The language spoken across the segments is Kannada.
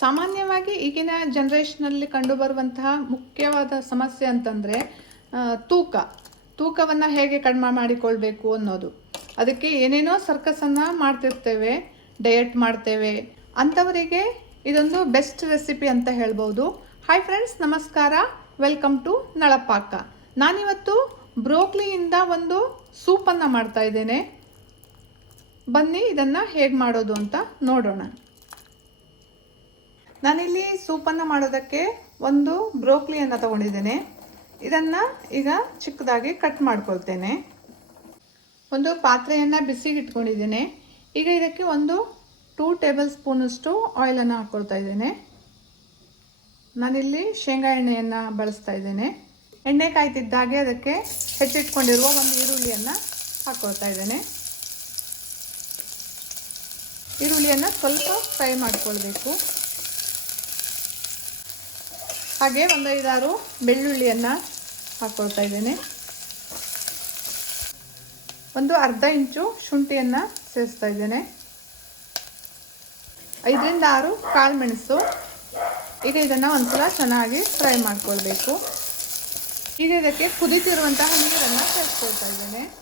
ಸಾಮಾನ್ಯವಾಗಿ ಈಗಿನ ಜನ್ರೇಷನಲ್ಲಿ ಕಂಡುಬರುವಂತಹ ಮುಖ್ಯವಾದ ಸಮಸ್ಯೆ ಅಂತಂದರೆ ತೂಕ. ತೂಕವನ್ನು ಹೇಗೆ ಕಡಿಮೆ ಮಾಡಿಕೊಳ್ಬೇಕು ಅನ್ನೋದು. ಅದಕ್ಕೆ ಏನೇನೋ ಸರ್ಕಸನ್ನು ಮಾಡ್ತಿರ್ತೇವೆ ಡಯಟ್ ಮಾಡ್ತೇವೆ. ಅಂಥವರಿಗೆ ಇದೊಂದು ಬೆಸ್ಟ್ ರೆಸಿಪಿ ಅಂತ ಹೇಳ್ಬೋದು. ಹಾಯ್ ಫ್ರೆಂಡ್ಸ್ ನಮಸ್ಕಾರ. Welcome to Nalapaka. ನಾನಿವತ್ತು ಬ್ರೋಕ್ಲಿಯಿಂದ ಒಂದು ಸೂಪನ್ನು ಮಾಡ್ತಾ ಇದ್ದೇನೆ. ಬನ್ನಿ, ಇದನ್ನು ಹೇಗೆ ಮಾಡೋದು ಅಂತ ನೋಡೋಣ. ನಾನಿಲ್ಲಿ ಸೂಪನ್ನು ಮಾಡೋದಕ್ಕೆ ಒಂದು ಬ್ರೋಕ್ಲಿಯನ್ನು ತಗೊಂಡಿದ್ದೇನೆ. ಇದನ್ನು ಈಗ ಚಿಕ್ಕದಾಗಿ ಕಟ್ ಮಾಡ್ಕೊಳ್ತೇನೆ. ಒಂದು ಪಾತ್ರೆಯನ್ನು ಬಿಸಿ ಇಟ್ಕೊಂಡಿದ್ದೇನೆ. ಈಗ ಇದಕ್ಕೆ ಒಂದು ಟೂ ಟೇಬಲ್ ಸ್ಪೂನಷ್ಟು ಆಯಿಲನ್ನು ಹಾಕ್ಕೊಳ್ತಾ ಇದ್ದೇನೆ. ನಾನಿಲ್ಲಿ ಶೇಂಗಾ ಎಣ್ಣೆಯನ್ನು ಬಳಸ್ತಾ ಇದ್ದೇನೆ. ಎಣ್ಣೆ ಕಾಯ್ತಿದ್ದಾಗೆ ಅದಕ್ಕೆ ಹೆಚ್ಚಿಟ್ಕೊಂಡಿರುವ ಒಂದು ಈರುಳ್ಳಿಯನ್ನು ಹಾಕ್ಕೊಳ್ತಾ ಇದ್ದೇನೆ. ಈರುಳ್ಳಿಯನ್ನು ಸ್ವಲ್ಪ ಫ್ರೈ ಮಾಡ್ಕೊಳ್ಬೇಕು. ಹಾಗೆ ಒಂದು ಐದಾರು ಬೆಳ್ಳುಳ್ಳಿಯನ್ನು ಹಾಕ್ಕೊಳ್ತಾ ಇದ್ದೇನೆ. ಒಂದು ಅರ್ಧ ಇಂಚು ಶುಂಠಿಯನ್ನು ಸೇರಿಸ್ತಾ ಇದ್ದೇನೆ. ಐದರಿಂದ ಆರು ಕಾಳು ಮೆಣಸು. ಈಗ ಇದನ್ನು ಒಂದ್ಸಲ ಚೆನ್ನಾಗಿ ಫ್ರೈ ಮಾಡ್ಕೊಳ್ಬೇಕು. ಈಗ ಇದಕ್ಕೆ ಕುದಿತಿರುವಂತಹ ನೀರನ್ನು ಸೇರಿಸ್ಕೊಳ್ತಾ ಇದ್ದೇನೆ.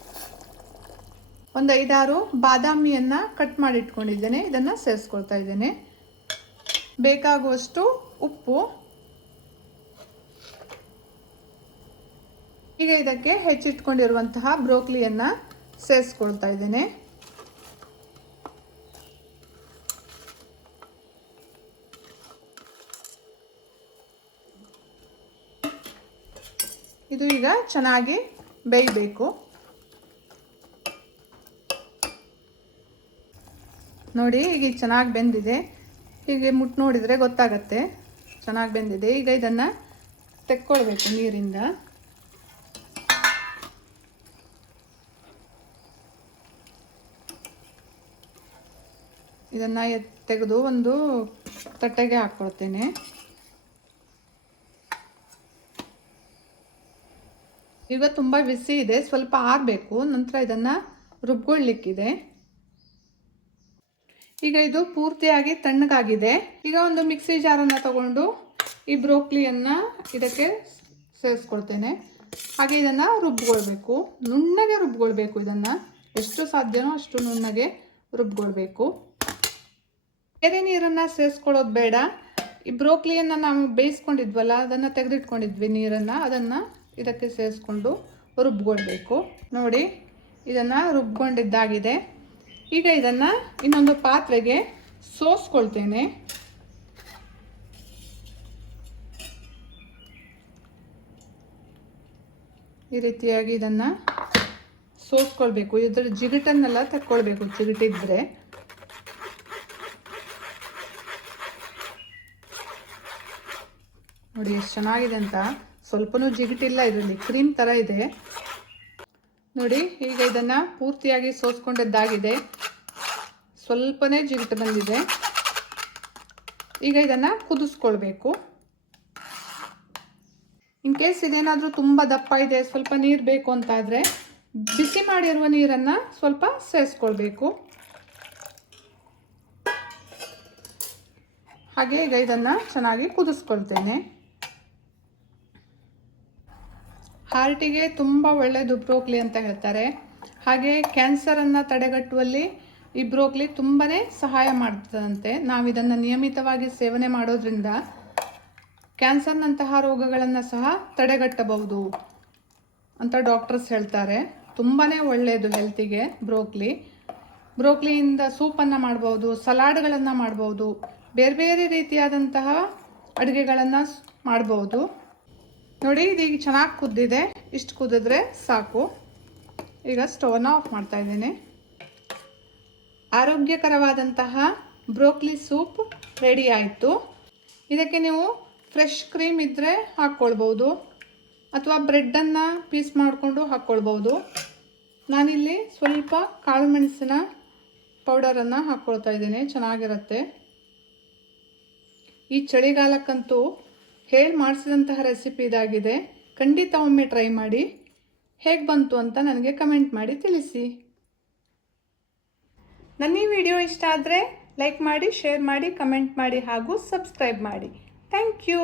ಒಂದು ಐದಾರು ಬಾದಾಮಿಯನ್ನು ಕಟ್ ಮಾಡಿ ಇಟ್ಕೊಂಡಿದ್ದೇನೆ ಇದನ್ನು ಸೇರಿಸ್ಕೊಳ್ತಾ ಇದ್ದೇನೆ. ಬೇಕಾಗುವಷ್ಟು ಉಪ್ಪು ಈಗ ಇದಕ್ಕೆ ಹೆಚ್ಚಿಟ್ಕೊಂಡಿರುವಂತಹ ಬ್ರೋಕ್ಲಿಯನ್ನು ಸೇರಿಸ್ಕೊಳ್ತಾ ಇದ್ದೇನೆ. ಇದು ಈಗ ಚೆನ್ನಾಗಿ ಬೇಯಬೇಕು. ನೋಡಿ, ಈಗ ಚೆನ್ನಾಗಿ ಬೆಂದಿದೆ. ಹೀಗೆ ಮುಟ್ಟು ನೋಡಿದರೆ ಗೊತ್ತಾಗತ್ತೆ. ಚೆನ್ನಾಗಿ ಬೆಂದಿದೆ. ಈಗ ಇದನ್ನು ತೆಕ್ಕೊಳ್ಬೇಕು ನೀರಿಂದ. ಇದನ್ನು ತೆಗೆದು ಒಂದು ತಟ್ಟೆಗೆ ಹಾಕ್ಕೊಳ್ತೇನೆ. ಈಗ ತುಂಬ ಬಿಸಿ ಇದೆ, ಸ್ವಲ್ಪ ಆರಬೇಕು ನಂತರ ಇದನ್ನು ರುಬ್ಕೊಳ್ಳಿಕ್ಕಿದೆ ಈಗ ಇದು ಪೂರ್ತಿಯಾಗಿ ತಣ್ಣಗಾಗಿದೆ. ಈಗ ಒಂದು ಮಿಕ್ಸಿ ಜಾರನ್ನು ತಗೊಂಡು ಈ ಬ್ರೋಕ್ಲಿಯನ್ನು ಇದಕ್ಕೆ ಸೇರಿಸ್ಕೊಳ್ತೇನೆ. ಹಾಗೆ ಇದನ್ನು ರುಬ್ಕೊಳ್ಬೇಕು. ನುಣ್ಣಗೆ ರುಬ್ಕೊಳ್ಬೇಕು ಇದನ್ನು. ಎಷ್ಟು ಸಾಧ್ಯನೋ ಅಷ್ಟು ನುಣ್ಣಗೆ ರುಬ್ಕೊಳ್ಬೇಕು. ಬೇರೆ ನೀರನ್ನು ಸೇರಿಸ್ಕೊಳ್ಳೋದು ಬೇಡ. ಈ ಬ್ರೋಕ್ಲಿಯನ್ನು ನಾವು ಬೇಯಿಸ್ಕೊಂಡಿದ್ವಲ್ಲ, ಅದನ್ನು ತೆಗೆದಿಟ್ಕೊಂಡಿದ್ವಿ ನೀರನ್ನು, ಅದನ್ನು ಇದಕ್ಕೆ ಸೇರಿಸ್ಕೊಂಡು ರುಬ್ಕೊಳ್ಬೇಕು. ನೋಡಿ, ಇದನ್ನು ರುಬ್ಕೊಂಡಿದ್ದಾಗಿದೆ. ಈಗ ಇದನ್ನು ಇನ್ನೊಂದು ಪಾತ್ರೆಗೆ ಸೋಸ್ಕೊಳ್ತೇನೆ. ಈ ರೀತಿಯಾಗಿ ಇದನ್ನು ಸೋಸ್ಕೊಳ್ಬೇಕು. ಇದರ ಜಿಗಟನ್ನೆಲ್ಲ ತಕ್ಕೊಳ್ಬೇಕು ಜಿಗಟಿದ್ರೆ ನೋಡಿ, ಎಷ್ಟು ಚೆನ್ನಾಗಿದೆ ಅಂತ. ಸ್ವಲ್ಪನೂ ಜಿಗಿಟಿಲ್ಲ, ಇದರಲ್ಲಿ ಕ್ರೀಮ್ ಥರ ಇದೆ. ನೋಡಿ, ಈಗ ಇದನ್ನು ಪೂರ್ತಿಯಾಗಿ ಸೋಸ್ಕೊಂಡದ್ದಾಗಿದೆ. ಸ್ವಲ್ಪನೇ ಜಿಗಿಟು ಬಂದಿದೆ. ಈಗ ಇದನ್ನು ಕುದಿಸ್ಕೊಳ್ಬೇಕು. ಇನ್ ಕೇಸ್ ಇದೇನಾದರೂ ತುಂಬ ದಪ್ಪ ಇದೆ, ಸ್ವಲ್ಪ ನೀರು ಬೇಕು ಅಂತಾದರೆ ಬಿಸಿ ಮಾಡಿರುವ ನೀರನ್ನು ಸ್ವಲ್ಪ ಸೇರಿಸ್ಕೊಳ್ಬೇಕು ಹಾಗೆ ಈಗ ಇದನ್ನು ಚೆನ್ನಾಗಿ ಕುದಿಸ್ಕೊಳ್ತೇನೆ. ಹಾರ್ಟಿಗೆ ತುಂಬ ಒಳ್ಳೆಯದು ಬ್ರೋಕ್ಲಿ ಅಂತ ಹೇಳ್ತಾರೆ. ಹಾಗೆ ಕ್ಯಾನ್ಸರನ್ನು ತಡೆಗಟ್ಟುವಲ್ಲಿ ಈ ಬ್ರೋಕ್ಲಿ ತುಂಬಾ ಸಹಾಯ ಮಾಡ್ತದಂತೆ. ನಾವು ಇದನ್ನು ನಿಯಮಿತವಾಗಿ ಸೇವನೆ ಮಾಡೋದ್ರಿಂದ ಕ್ಯಾನ್ಸರ್ನಂತಹ ರೋಗಗಳನ್ನು ಸಹ ತಡೆಗಟ್ಟಬಹುದು ಅಂತ ಡಾಕ್ಟರ್ಸ್ ಹೇಳ್ತಾರೆ. ತುಂಬಾ ಒಳ್ಳೆಯದು ಹೆಲ್ತಿಗೆ ಬ್ರೋಕ್ಲಿ. ಬ್ರೋಕ್ಲಿಯಿಂದ ಸೂಪನ್ನು ಮಾಡ್ಬೋದು, ಸಲಾಡ್ಗಳನ್ನು ಮಾಡ್ಬೋದು ಬೇರೆ ಬೇರೆ ರೀತಿಯಾದಂತಹ ಅಡುಗೆಗಳನ್ನು ಮಾಡ್ಬೋದು. ನೋಡಿ ಇದೀಗ ಚೆನ್ನಾಗಿ ಕುದ್ದಿದೆ. ಇಷ್ಟು ಕುದಿದ್ರೆ ಸಾಕು. ಈಗ ಸ್ಟವ್ನ ಆಫ್ ಮಾಡ್ತಾ ಇದ್ದೀನಿ. ಆರೋಗ್ಯಕರವಾದಂತಹ ಬ್ರೋಕ್ಲಿ ಸೂಪ್ ರೆಡಿ ಆಯಿತು. ಇದಕ್ಕೆ ನೀವು ಫ್ರೆಶ್ ಕ್ರೀಮ್ ಇದ್ದರೆ ಹಾಕ್ಕೊಳ್ಬೋದು. ಅಥವಾ ಬ್ರೆಡ್ಡನ್ನು ಪೀಸ್ ಮಾಡಿಕೊಂಡು ಹಾಕ್ಕೊಳ್ಬೋದು. ನಾನಿಲ್ಲಿ ಸ್ವಲ್ಪ ಕಾಳು ಮೆಣಸಿನ ಪೌಡರನ್ನು ಹಾಕ್ಕೊಳ್ತಾ ಇದ್ದೀನಿ. ಚೆನ್ನಾಗಿರುತ್ತೆ. ಈ ಚಳಿಗಾಲಕ್ಕಂತೂ ಹೇಳಿ ಮಾಡಿಸಿದಂತಹ ರೆಸಿಪಿ ಇದಾಗಿದೆ ಖಂಡಿತ ಒಮ್ಮೆ ಟ್ರೈ ಮಾಡಿ. ಹೇಗೆ ಬಂತು ಅಂತ ನನಗೆ ಕಮೆಂಟ್ ಮಾಡಿ ತಿಳಿಸಿ. ನನ್ನ ಈ ವಿಡಿಯೋ ಇಷ್ಟ ಆದರೆ ಲೈಕ್ ಮಾಡಿ ಶೇರ್ ಮಾಡಿ ಕಮೆಂಟ್ ಮಾಡಿ ಹಾಗೂ ಸಬ್ಸ್ಕ್ರೈಬ್ ಮಾಡಿ. Thank you